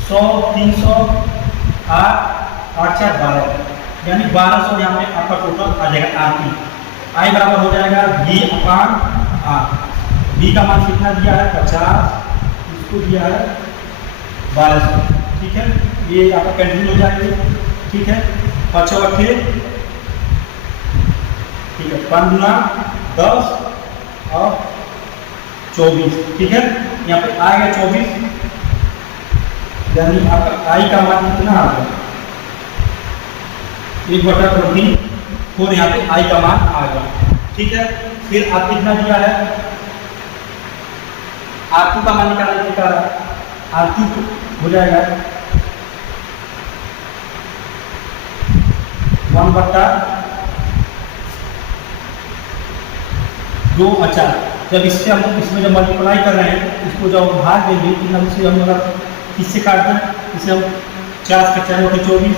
100 300 8 8 4 12 यानी 1200 यहाँ पे आपका टोटल आ जाएगा आरपी। आई बराबर हो जाएगा V अपान आर। V का मान कितना दिया है 50, इसको दिया है 1200। ठीक है, ये आपका कंटिन्यू हो जाएगी। ठीक है, 5 ठीक है, 5 10 और 24। ठीक है, यहाँ पे आएगा 24 यानी आपका आई का मान कितना आ गया 1/24 यहाँ पे आई का मान आ गया। ठीक है, फिर आप कितना दिया है R2 का मान निकालने का, R2 हो जाएगा 1/2। अच्छा, जब इससे हम इसमें जब मल्टीप्लाई कर रहे हैं, इसको जब भाग देंगे कितना, इससे हम अगर किससे काट दें, इसे हम 4 के 4 होते 24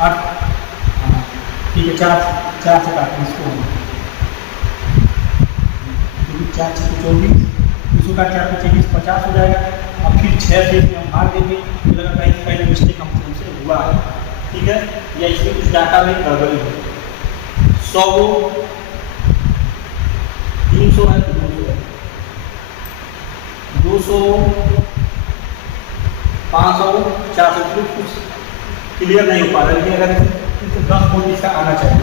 8। ठीक है, 4 से काटते इसको, 4 से 24, इसको काट 4 से 24 50 हो जाएगा। अब फिर 6 से हम भाग देंगे, तो लगा कहीं पहले मिस्टेक हमसे हुआ है। ठीक है, या इसमें कुछ डाटा में गड़बड़ी है। 100 300 है, 200 500 400 कुछ क्लियर नहीं हो पा रहा, लेकिन अगर इसको 10 वोल्ट इसका आना चाहिए।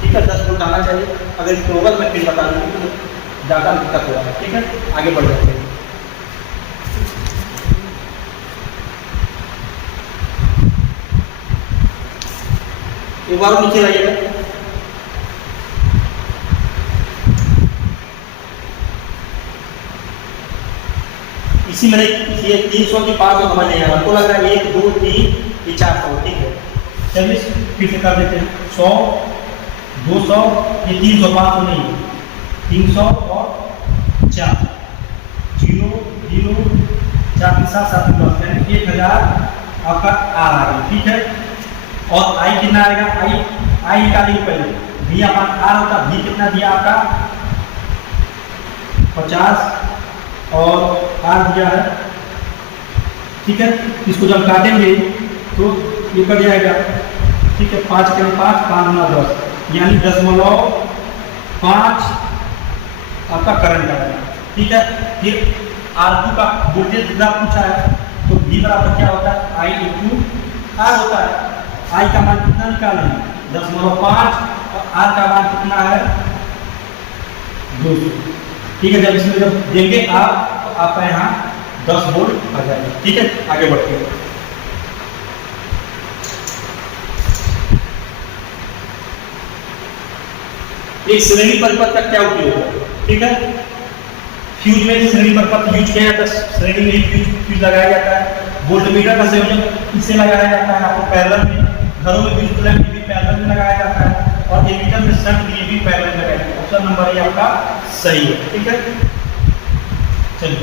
ठीक है, 10 वोल्ट आना चाहिए। अगर इसको होगा मैं फिर बता दूँगी तो ज़्यादा दिक्कत होगा। ठीक है, आगे बढ़ जाते हैं। एक बार नीचे लाइएगा, इसी में ये 300 की 500 समझ नहीं आ रहा, हमको लग रहा है 1 2 3 ये 400। ठीक है, चलिए फिर से कर देते हैं। 100 200 ये 300 500 नहीं है, 300 और 4 0 0 4 के साथ 7 10 यानी 1000 आपका आ रहा है। ठीक है, और आई कितना आएगा, आई निकालेंगे पहले, V अपान आर होता, V कितना दिया आपका 50 और आर दिया है। ठीक है, इसको जब काटेंगे तो ये कट जाएगा। ठीक है, 5 के 5 5 गुना 10 यानी 10.5 आपका करंट आएगा। ठीक है, फिर R2 का वोल्टेज कितना पूछा है, तो V बराबर क्या होता है I इंटू R होता है। I का मान कितना निकालेंगे 10.5 और R का मान कितना है 200। ठीक है, जब इसमें जब देंगे आप तो आपका यहाँ 10 वोल्ट आ जाएगा। ठीक है, आगे बढ़ते हैं। एक श्रेणी परिपथ का क्या उपयोग है। ठीक है, फ्यूज में श्रेणी परिपथ यूज किया जाता है, श्रेणी में फ्यूज लगाया जाता है। वोल्टमीटर का संयोजन इससे लगाया जाता है, आपको पैरेलल में, घरों में बिजली प्लग भी पैरेलल में लगाया जाता है, और एमीटर में शंट लिए भी पैरेलल में लगाया जाता है। ऑप्शन नंबर ये आपका सही है। ठीक है, चलिए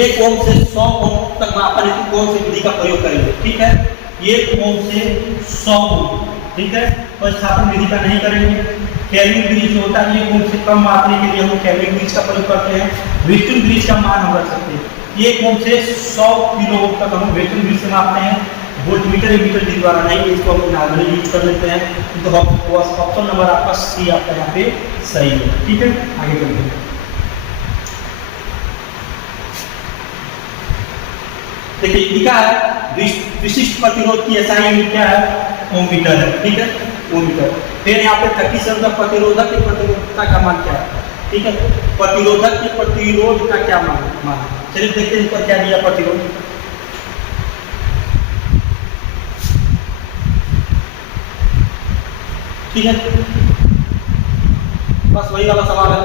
1 ओम से 100 ओम तक मापन हेतु कौन सी विधि का प्रयोग करेंगे। ठीक है, 1 ओम से 100 ओम। ठीक है, प्रतिस्थापन विधि का नहीं करेंगे। केल्विन ब्रिज जो होता है 1 ओम से कम मापने के लिए हम केल्विन ब्रिज का प्रयोग करते हैं। व्हिटन ब्रिज का मान हम रख सकते हैं 1 ओम से 100 किलो ओम तक हम व्हिटन ब्रिज से मापते हैं, वोल्टमीटर एमीटर विधि द्वारा नहीं, इसको हम नॉर्मली यूज कर लेते हैं। तो ऑप्शन नंबर आपका सी आपका यहाँ पे सही है। ठीक है, आगे चलते हैं। देखिए लिखा है विशिष्ट प्रतिरोध की SI यूनिट क्या है, ओम मीटर है, ठीक है, ओम मीटर। फिर यहाँ पे 37 का प्रतिरोधक की प्रतिरोधकता का मान क्या है, ठीक है, प्रतिरोधक के प्रतिरोध का क्या मान। चलिए देखते हैं इस पर क्या दिया प्रतिरोध। ठीक है, बस वही वाला सवाल है।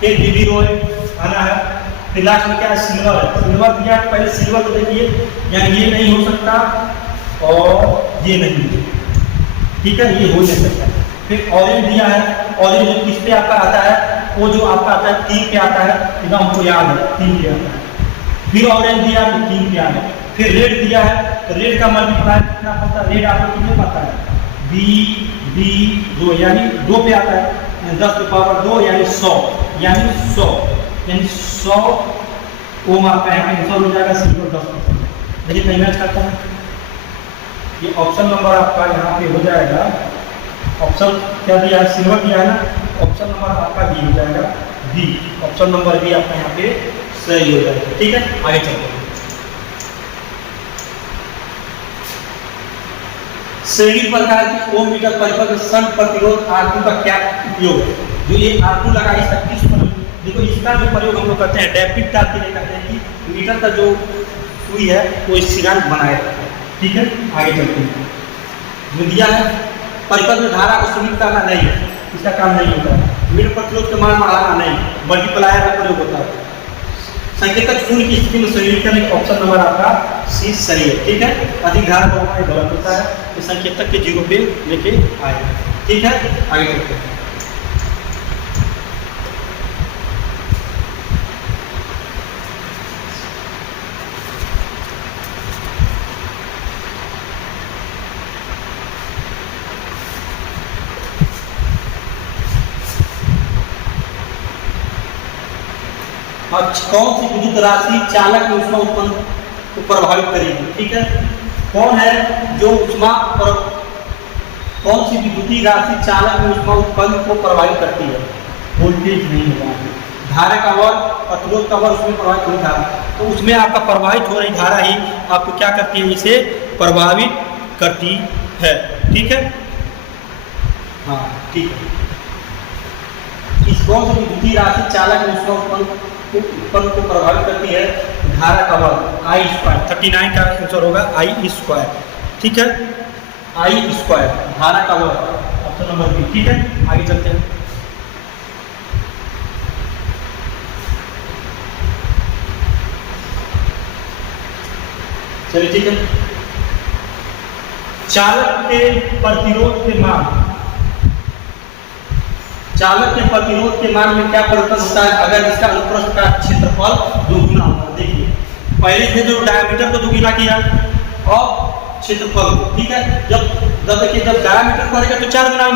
फिर डीबी रो आना है, फिर लास्ट में क्या है, सिल्वर है। सिल्वर दिया, पहले सिल्वर को देखिए, यानी ये नहीं हो सकता और ये नहीं, ठीक है, ये हो नहीं सकता। फिर ऑरेंज दिया है, ऑरेंज जो किस पे आपका आता है, वो जो आपका आता है 3 पे आता है, एकदम हमको याद है 3 पे आता है। फिर ऑरेंज दिया तो 3 पे आता है। फिर रेड दिया है, तो रेड का मल्टीप्लाई कितना पड़ता है, रेड आपको कितने पता है, बी 2 यानी 2 पे आता है, 10 की पावर 2 यानी 100, यानी 100 ओम आपका यहाँ पे आंसर हो जाएगा, सिल्वर 10%। देखिए मैं मैच करता हूँ, ये ऑप्शन नंबर आपका यहाँ पे हो जाएगा, ऑप्शन क्या दिया है, सिल्वर दिया है ना, ऑप्शन नंबर आपका बी हो जाएगा, बी, ऑप्शन नंबर बी आपका यहाँ पे सही हो जाएगा। ठीक है, आगे चलते हैं। श्रेणी प्रकार की ओम मीटर परिपथ में शंट प्रतिरोध R2 का क्या उपयोग है। जो ये R2 लगा इसका किस प्रयोग, देखो इसका जो प्रयोग हम लोग करते हैं डैपिट टाल के लिए करते हैं कि मीटर का जो सुई है वो स्थिरांक बनाए रखता है। ठीक है, आगे चलते हैं। जो दिया है परिपथ में धारा को सीमित करना नहीं है, इसका काम नहीं होता है। मीटर प्रतिरोध का मान बढ़ाना नहीं, मल्टीप्लायर का प्रयोग होता है। संकेतक शून्य की स्थिति में संयोजन का ऑप्शन नंबर आपका सी सही है। ठीक है, अधिक धारा को हमारे गलत होता है, तो संकेतक के 0 पे लेके आएगा। ठीक है, आगे चलते हैं। कौन सी विद्युत राशि चालक में ऊष्मा उत्पन्न को प्रभावित करेगी। ठीक है, कौन है जो ऊष्मा पर, कौन सी विद्युतीय राशि चालक में ऊष्मा उत्पन्न को प्रभावित करती है। वोल्टेज नहीं होगा, धारा का वर्ग, प्रतिरोध का वर्ग उसमें प्रभावित नहीं धारा, तो उसमें आपका प्रभावित हो रही धारा ही आपको क्या करती है, इसे प्रभावित करती है। ठीक है, हाँ ठीक है। इस कौन सी विद्युतीय राशि चालक में ऊष्मा उत्पन्न को प्रभावित करती है, धारा का वर्ग I², 39 का आंसर होगा I²। ठीक है, I², धारा का वर्ग, ऑप्शन नंबर बी। ठीक है, आगे चलते हैं। चलिए ठीक है, चालक के प्रतिरोध के मान, चालक के प्रतिरोध के मान में क्या परिवर्तन होता है अगर इसका अनुप्रस्थ का क्षेत्रफल दोगुना होता है। देखिए पहले थे जो डायमीटर को दोगुना किया और क्षेत्रफल को, ठीक है, जब देखिए जब डायमीटर करेगा तो 4 गुना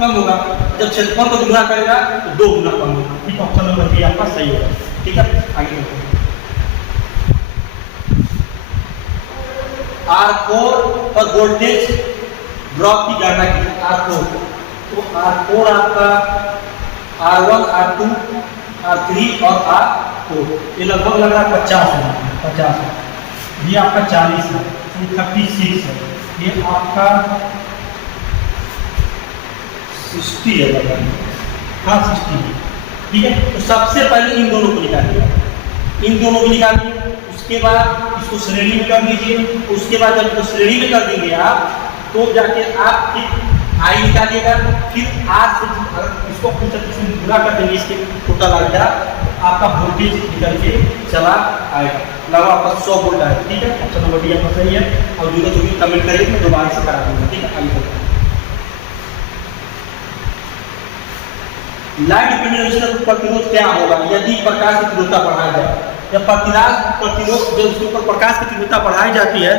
कम होगा, जब क्षेत्रफल को दोगुना करेगा तो 2 गुना कम होगा। ठीक, ऑप्शन नंबर बी आपका सही होगा। ठीक है, आगे R4 पर वोल्टेज ड्रॉप की गणना की। R4 तो R4 आपका R1, R2, R3 और R4 ये लगभग लग रहा है 50 है, 50 है, ये आपका 40 है, 36 है, ये आपका 60 है, लग रहा है, हाँ 60 है। ठीक है, तो सबसे पहले इन दोनों को निकालिए, इन दोनों को निकालिए, उसके बाद इसको श्रेणी में कर दीजिए। उसके बाद जब इसको श्रेणी में कर देंगे आप, तो जाके आप फिर आई निकालिएगा, फिर R से अगर इसको गुणा कर देंगे, इसके टोटल आएगा, आपका वोल्टेज निकल के चला आएगा, लगभग आपका 100 वोल्ट आएगा। ठीक है, ऑप्शन नंबर डी आपका सही है। और जो भी कमेंट करिए मैं दोबारा से करा दूंगा। ठीक है, आगे चलते हैं। लाइट डिपेंडेंट रेजिस्टेंस प्रतिरोध क्या होगा यदि प्रकाश की तीव्रता बढ़ाई जाए। जब प्रतिरोध जब उसके ऊपर प्रकाश की तीव्रता बढ़ाई जाती है,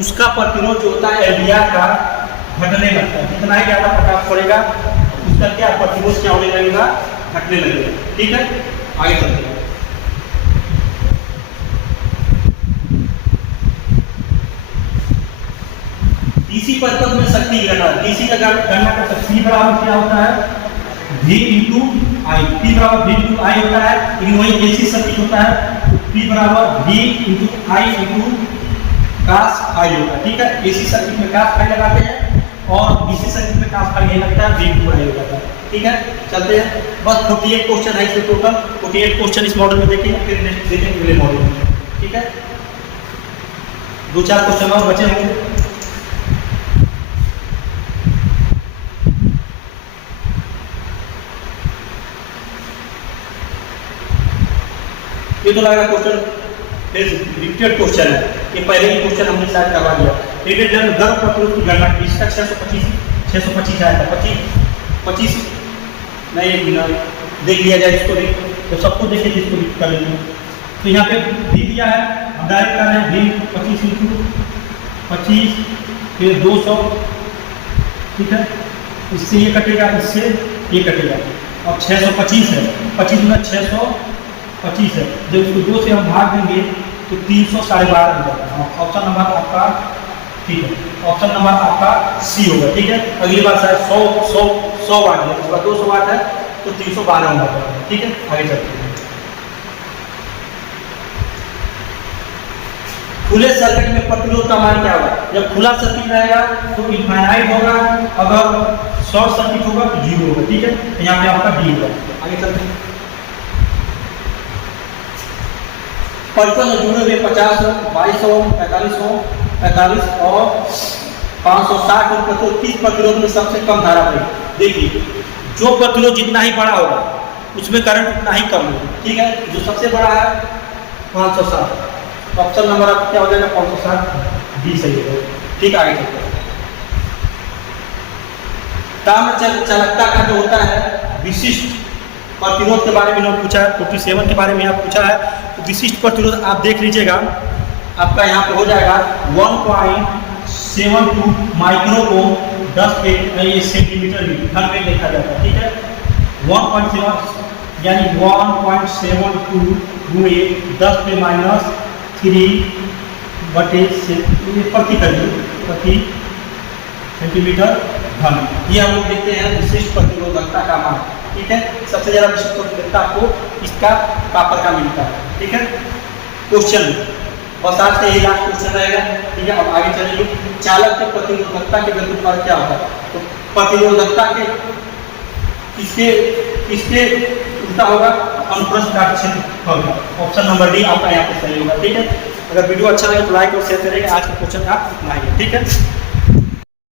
उसका प्रतिरोध जो होता है LDR का घटने लगता है। जितना ही ज़्यादा प्रकाश पड़ेगा उसका क्या प्रतिरोध क्या होने लगेगा, घटने लगेगा। ठीक है, आगे चलते हैं। डीसी परिपथ में शक्ति की गणना, डीसी का गणना का शक्ति बराबर क्या होता है, V इंटू आई, P बराबर V इंटू आई होता है, लेकिन वही AC सर्किट होता है, तो P बराबर V इंटू आई इंटू कास फाई होगा, ठीक है। एसी सर्किट में कास फाई लगाते हैं और डीसी सर्किट में कास फाई नहीं लगता है, V2 हो जाता है, ठीक है। चलते हैं, बस 48 क्वेश्चन है इसमें टोटल, 48 क्वेश्चन इस मॉडल में देखेंगे, फिर नेक्स्ट देखेंगे अगले मॉडल में, ठीक है। 2-4 क्वेश्चन और बचे होंगे। ये तो लगा क्वेश्चन रिपीटेड क्वेश्चन है, ये पहले ही क्वेश्चन हमने स्टार्ट करवा दिया। रेटेड गर्म प्रतिरोध की गणना की, इसका 625 आया था, 25 नहीं, एक मिनट देख लिया जाए इसको भी, तो सबको देखिए जिसको भी कर लेंगे। तो यहाँ पे भी दिया है, हम डायरेक्ट कर रहे हैं भी 25 इंटू 25 फिर 200, ठीक है। इससे ये कटेगा, इससे ये कटेगा, अब 625 है, 25 में 625 है, जब इसको 2 से हम भाग देंगे तो 312.5 हो जाएगा। ऑप्शन नंबर आपका ठीक है, ऑप्शन नंबर आपका सी होगा, ठीक है। अगली बार शायद 100 वाट है, इसका 200 वाट है तो 312 होगा, ठीक है। आगे चलते हैं। खुले सर्किट में प्रतिरोध का मान क्या होगा? जब खुला सर्किट रहेगा तो इनफाइनाइट होगा, अगर शॉर्ट सर्किट होगा तो 0 होगा, ठीक है। तो यहाँ पे आपका डी होगा। आगे चलते हैं। परिपथ में जुड़े हुए 50 ओम, 22 ओम, 45 ओम, 45 और 560 ओम प्रतिरोध, किस प्रतिरोध में सबसे कम धारा पड़ेगी? देखिए, जो प्रतिरोध जितना ही बड़ा होगा उसमें करंट उतना ही कम होगा, ठीक है। जो सबसे बड़ा है 560, ऑप्शन नंबर आपका क्या हो जाएगा? 560 डी सही होगा, ठीक। आगे चलते हैं। ताम्र चालकता का जो होता है विशिष्ट प्रतिरोध के बारे में लोग पूछा है, 47 के बारे में यहाँ पूछा है, तो विशिष्ट प्रतिरोध आप देख लीजिएगा, आपका यहाँ पे हो जाएगा 1.72 माइक्रो ओम 10 के सेंटीमीटर घन में देखा जाता है, ठीक है। 1.7 यानी 1.72 गुणे 10 पे माइनस 3 बटे प्रति सेंटीमीटर घन, ये हम लोग देखते हैं विशिष्ट प्रतिरोधकता का मान, ठीक है। सबसे ज्यादा विशिष्ट प्रतिरोधकता आपको इसका कॉपर का मिलता है, ठीक है। क्वेश्चन बस आज का यही लास्ट क्वेश्चन रहेगा, ठीक है। अब आगे चलेंगे। चालक के प्रतिरोधकता के विद्युत पर क्या होता है? तो प्रतिरोधकता के किसके उल्टा होगा? अनुप्रस्थ काट क्षेत्र होगा। ऑप्शन नंबर डी आपका यहाँ पर सही होगा, ठीक है। अगर वीडियो अच्छा लगे तो लाइक और शेयर करेंगे। आज का क्वेश्चन आप इतना ही है, ठीक है।